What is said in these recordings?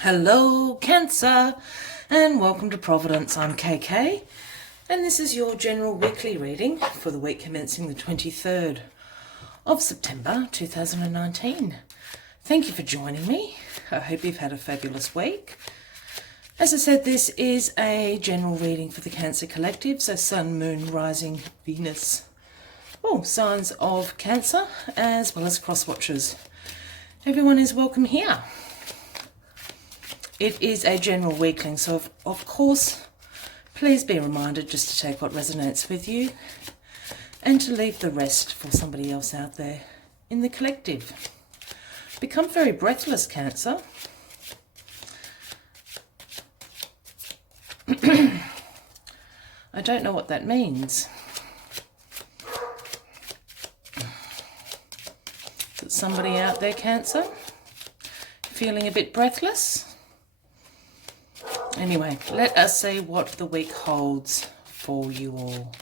Hello, Cancer, and welcome to Providence. I'm KK, and this is your general weekly reading for the week commencing the 23rd of September 2019. Thank you for joining me. I hope you've had a fabulous week. As I said, this is a general reading for the Cancer Collective, so Sun, Moon, Rising, Venus, all signs of Cancer, as well as cross-watchers. Everyone is welcome here. It is a general weekling, so of course, please be reminded just to take what resonates with you and to leave the rest for somebody else out there in the collective. Become very breathless, Cancer. I don't know what that means. Is it somebody out there, Cancer, feeling a bit breathless? Anyway, let us see what the week holds for you all.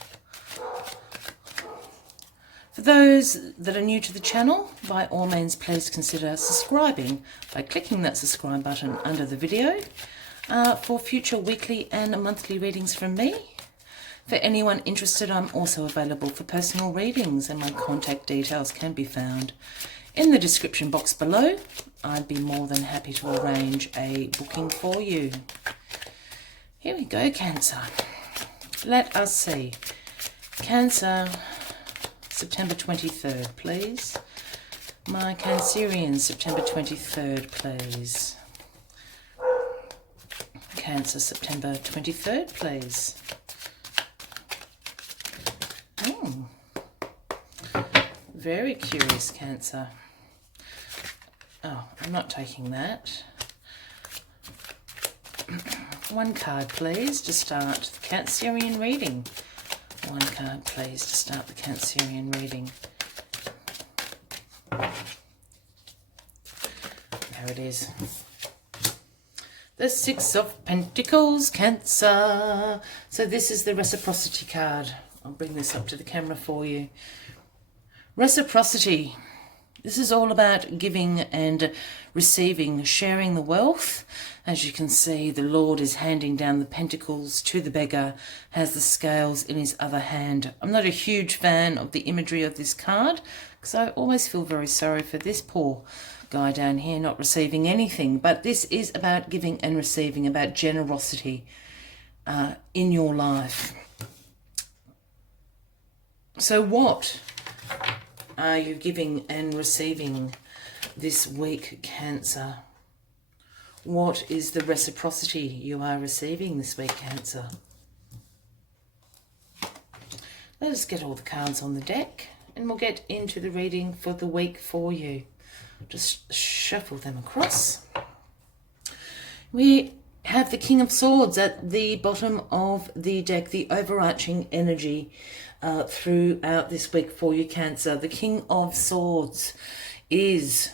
For those that are new to the channel, by all means please consider subscribing by clicking that subscribe button under the video for future weekly and monthly readings from me. For anyone interested, I'm also available for personal readings, and my contact details can be found in the description box below. I'd be more than happy to arrange a booking for you. Here we go, Cancer. Let us see. Cancer, September 23rd, please. My Cancerians, September 23rd, please. Cancer, September 23rd, please. Very curious, Cancer. Oh, I'm not taking that. One card, please, to start the Cancerian reading. One card, please, to start the Cancerian reading. There it is. The Six of Pentacles, Cancer. So this is the reciprocity card. I'll bring this up to the camera for you. Reciprocity. This is all about giving and receiving, sharing the wealth. As you can see, the Lord is handing down the pentacles to the beggar, has the scales in his other hand. I'm not a huge fan of the imagery of this card because I always feel very sorry for this poor guy down here not receiving anything. But this is about giving and receiving, about generosity in your life. So what are you giving and receiving this week, Cancer? What is the reciprocity you are receiving this week, Cancer? Let us get all the cards on the deck and we'll get into the reading for the week for you. Just shuffle them across. We have the King of Swords at the bottom of the deck, the overarching energy throughout this week for you, Cancer. The King of Swords is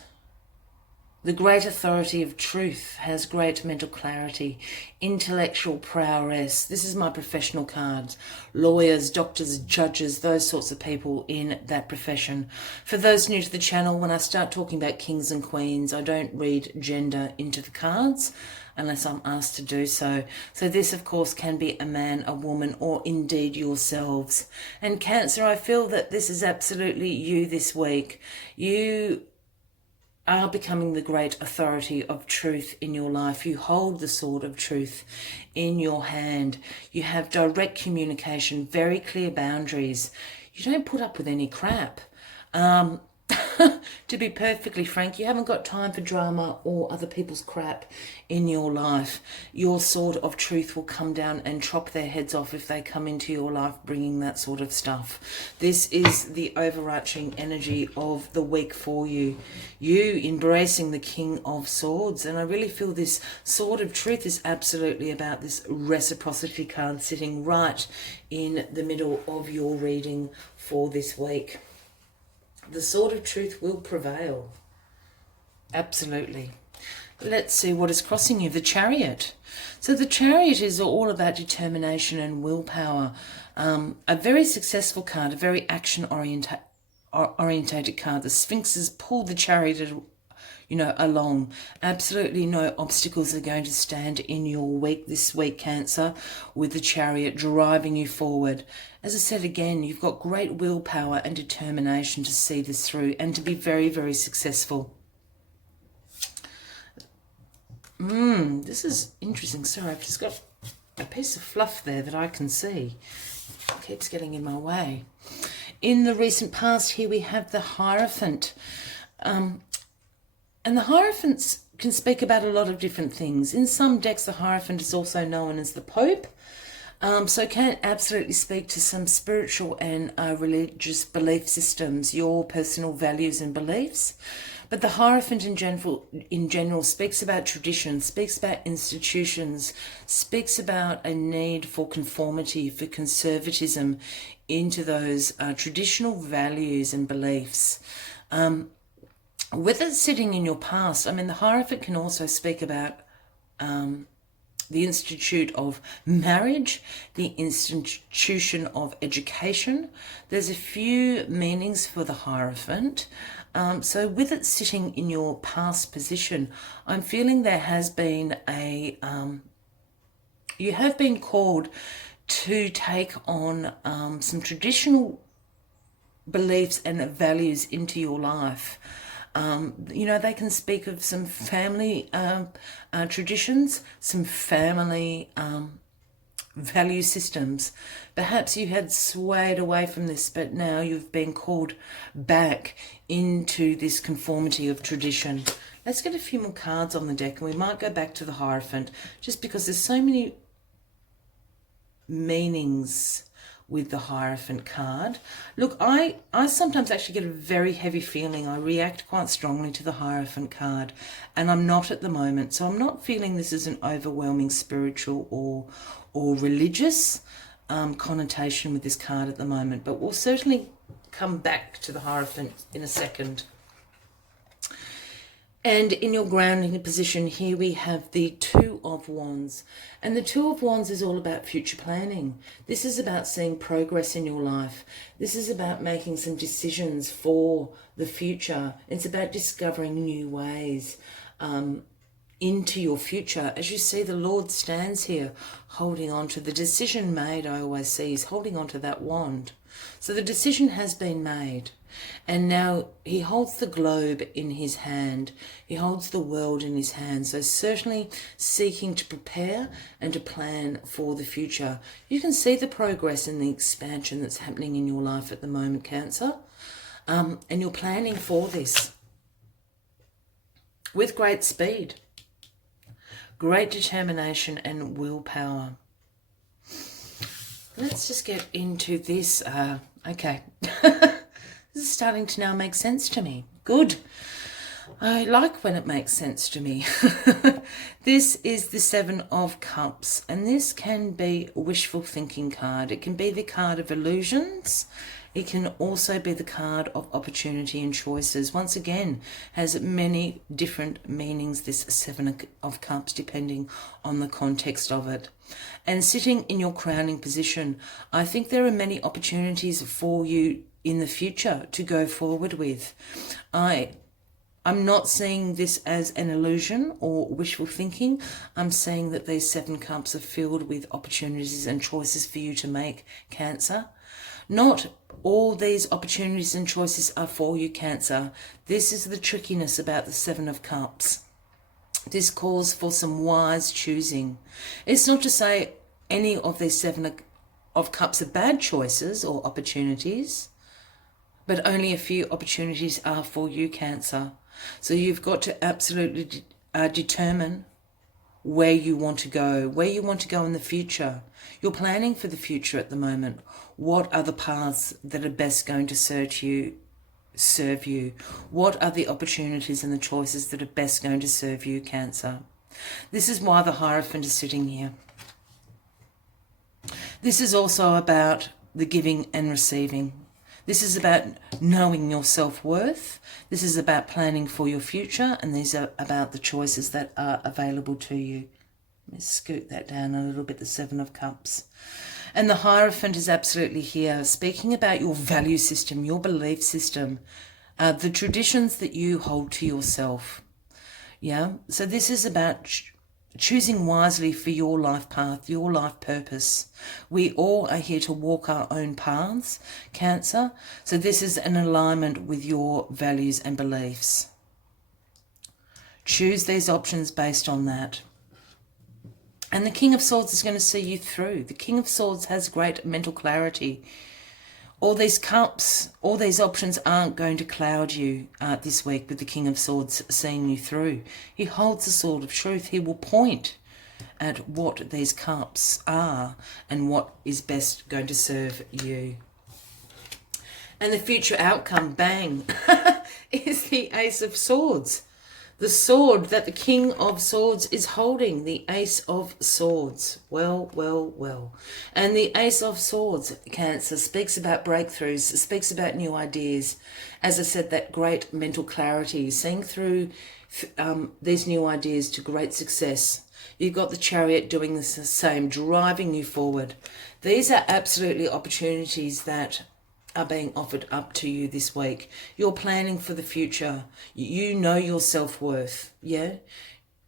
the great authority of truth, has great mental clarity, intellectual prowess. This is my professional cards. Lawyers, doctors, judges, those sorts of people in that profession. For those new to the channel, when I start talking about kings and queens, I don't read gender into the cards unless I'm asked to do so. So this, of course, can be a man, a woman, or indeed yourselves. And Cancer, I feel that this is absolutely you this week. You are becoming the great authority of truth in your life. You hold the sword of truth in your hand. You have direct communication, very clear boundaries. You don't put up with any crap. To be perfectly frank, you haven't got time for drama or other people's crap in your life. Your sword of truth will come down and chop their heads off if they come into your life bringing that sort of stuff. This is the overarching energy of the week for you. You embracing the King of Swords. And I really feel this sword of truth is absolutely about this reciprocity card sitting right in the middle of your reading for this week. The sword of truth will prevail. Absolutely. Let's see what is crossing you. The Chariot. So the Chariot is all about determination and willpower. A very successful card, a very action-orientated card. The Sphinxes pull the Chariot along. Absolutely no obstacles are going to stand in your week this week, Cancer, with the Chariot driving you forward. As I said again, you've got great willpower and determination to see this through and to be very, very successful. This is interesting. Sorry, I've just got a piece of fluff there that I can see. It keeps getting in my way. In the recent past, here we have the Hierophant. And the Hierophants can speak about a lot of different things. In some decks, the Hierophant is also known as the Pope. So can absolutely speak to some spiritual and religious belief systems, your personal values and beliefs. But the Hierophant in general speaks about tradition, speaks about institutions, speaks about a need for conformity, for conservatism into those traditional values and beliefs. With it sitting in your past, the Hierophant can also speak about the institute of marriage, the institution of education. There's a few meanings for the Hierophant. So with it sitting in your past position, I'm feeling there has been you have been called to take on some traditional beliefs and values into your life. They can speak of some family traditions, some family value systems. Perhaps you had swayed away from this, but now you've been called back into this conformity of tradition. Let's get a few more cards on the deck, and we might go back to the Hierophant, just because there's so many meanings with the Hierophant card. Look, I sometimes actually get a very heavy feeling. I react quite strongly to the Hierophant card, and I'm not at the moment. So I'm not feeling this is an overwhelming spiritual or religious connotation with this card at the moment. But we'll certainly come back to the Hierophant in a second. And in your grounding position here, we have the Two of Wands. And the Two of Wands is all about future planning. This is about seeing progress in your life. This is about making some decisions for the future. It's about discovering new ways into your future. As you see, the Lord stands here holding on to the decision made. I always see he's holding on to that wand. So the decision has been made. And now he holds the globe in his hand. He holds the world in his hand. So certainly seeking to prepare and to plan for the future. You can see the progress and the expansion that's happening in your life at the moment, Cancer. And you're planning for this with great speed, great determination and willpower. Let's just get into this. Okay. This is starting to now make sense to me. Good. I like when it makes sense to me. This is the Seven of Cups, and this can be a wishful thinking card. It can be the card of illusions. It can also be the card of opportunity and choices. Once again, has many different meanings, this Seven of Cups, depending on the context of it. And sitting in your crowning position, I think there are many opportunities for you in the future to go forward with. I'm not seeing this as an illusion or wishful thinking. I'm saying that these Seven Cups are filled with opportunities and choices for you to make, Cancer. Not all these opportunities and choices are for you, Cancer. This is the trickiness about the Seven of Cups. This calls for some wise choosing. It's not to say any of these Seven of Cups are bad choices or opportunities, but only a few opportunities are for you, Cancer. So you've got to absolutely determine where you want to go in the future. You're planning for the future at the moment. What are the paths that are best going to serve you? What are the opportunities and the choices that are best going to serve you, Cancer? This is why the Hierophant is sitting here. This is also about the giving and receiving. This is about knowing your self-worth. This is about planning for your future, and these are about the choices that are available to you. Let me scoot that down a little bit, the Seven of Cups. And the Hierophant is absolutely here, speaking about your value system, your belief system. the traditions that you hold to yourself. Yeah, so this is about choosing wisely for your life path, your life purpose. We all are here to walk our own paths, Cancer. So this is an alignment with your values and beliefs. Choose these options based on that. And the King of Swords is going to see you through. The King of Swords has great mental clarity. All these cups, all these options aren't going to cloud you this week with the King of Swords seeing you through. He holds the sword of truth. He will point at what these cups are and what is best going to serve you. And the future outcome, bang, is the Ace of Swords. The sword that the King of Swords is holding, the Ace of Swords. Well, well, well. And the Ace of Swords, Cancer, speaks about breakthroughs, speaks about new ideas. As I said, that great mental clarity, seeing through these new ideas to great success. You've got the Chariot doing the same, driving you forward. These are absolutely opportunities that are being offered up to you this week. You're planning for the future. You know your self-worth, yeah?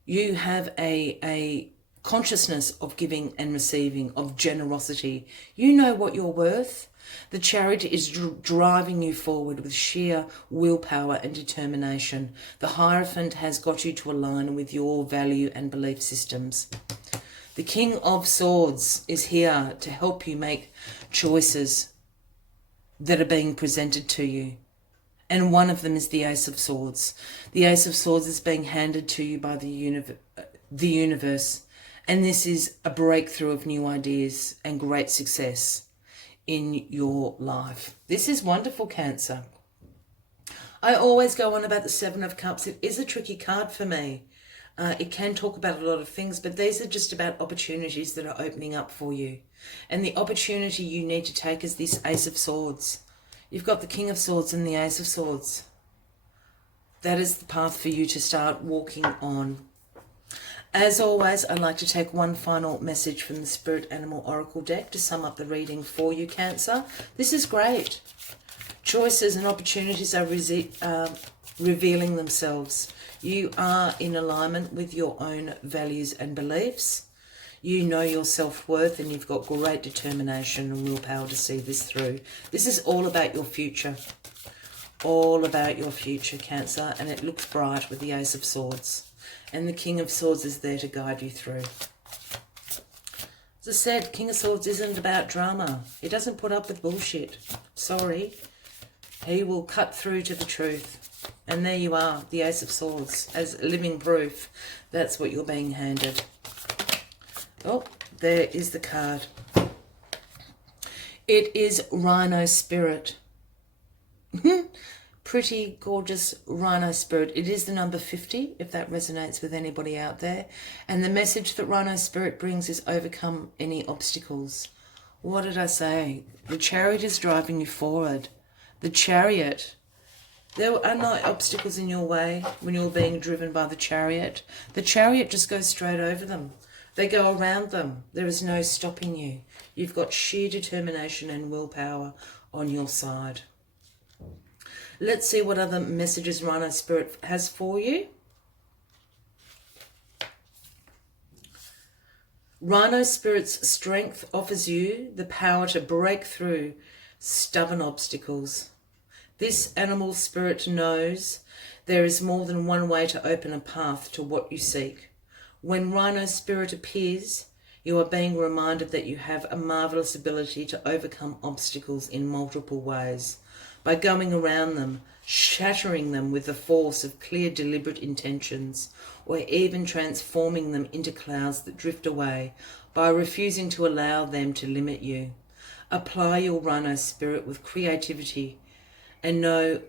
You have a consciousness of giving and receiving, of generosity. You know what you're worth. The Chariot is driving you forward with sheer willpower and determination. The Hierophant has got you to align with your value and belief systems. The King of Swords is here to help you make choices that are being presented to you. And one of them is the Ace of Swords. The Ace of Swords is being handed to you by the universe. And this is a breakthrough of new ideas and great success in your life. This is wonderful, Cancer. I always go on about the Seven of Cups. It is a tricky card for me. It can talk about a lot of things, but these are just about opportunities that are opening up for you. And the opportunity you need to take is this Ace of Swords. You've got the King of Swords and the Ace of Swords. That is the path for you to start walking on. As always, I'd like to take one final message from the Spirit Animal Oracle deck to sum up the reading for you, Cancer. This is great. Choices and opportunities are revealing themselves. You are in alignment with your own values and beliefs. You know your self-worth and you've got great determination and willpower to see this through. This is all about your future. All about your future, Cancer, and it looks bright with the Ace of Swords. And the King of Swords is there to guide you through. As I said, King of Swords isn't about drama. He doesn't put up with bullshit. Sorry. He will cut through to the truth. And there you are, the Ace of Swords, as living proof. That's what you're being handed. Oh, there is the card. It is Rhino Spirit. Pretty gorgeous Rhino Spirit. It is the number 50, if that resonates with anybody out there. And the message that Rhino Spirit brings is overcome any obstacles. What did I say? The Chariot is driving you forward. The Chariot. There are no obstacles in your way when you're being driven by the Chariot. The Chariot just goes straight over them. They go around them. There is no stopping you. You've got sheer determination and willpower on your side. Let's see what other messages Rhino Spirit has for you. Rhino Spirit's strength offers you the power to break through stubborn obstacles. This animal spirit knows there is more than one way to open a path to what you seek. When Rhino Spirit appears, you are being reminded that you have a marvellous ability to overcome obstacles in multiple ways. By going around them, shattering them with the force of clear, deliberate intentions, or even transforming them into clouds that drift away by refusing to allow them to limit you. Apply your Rhino Spirit with creativity, and no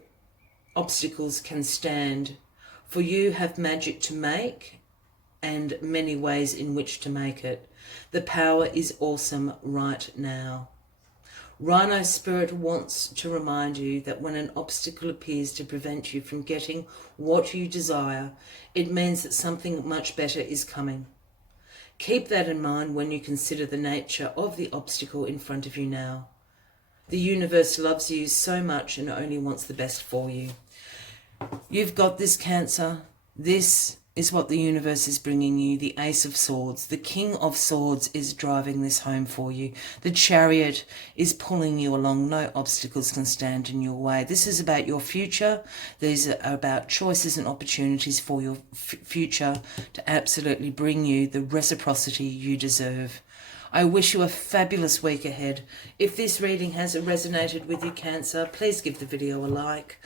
obstacles can stand, for you have magic to make and many ways in which to make it. The power is awesome right now. Rhino Spirit wants to remind you that when an obstacle appears to prevent you from getting what you desire, it means that something much better is coming. Keep that in mind when you consider the nature of the obstacle in front of you now. The universe loves you so much and only wants the best for you. You've got this, Cancer. This is what the universe is bringing you. The Ace of Swords. The King of Swords is driving this home for you. The Chariot is pulling you along. No obstacles can stand in your way. This is about your future. These are about choices and opportunities for your future to absolutely bring you the reciprocity you deserve. I wish you a fabulous week ahead. If this reading has resonated with you, Cancer, please give the video a like.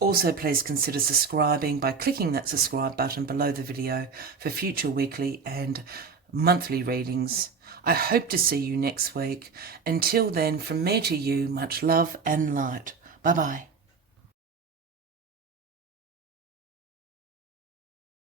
Also, please consider subscribing by clicking that subscribe button below the video for future weekly and monthly readings. I hope to see you next week. Until then, from me to you, much love and light. Bye-bye.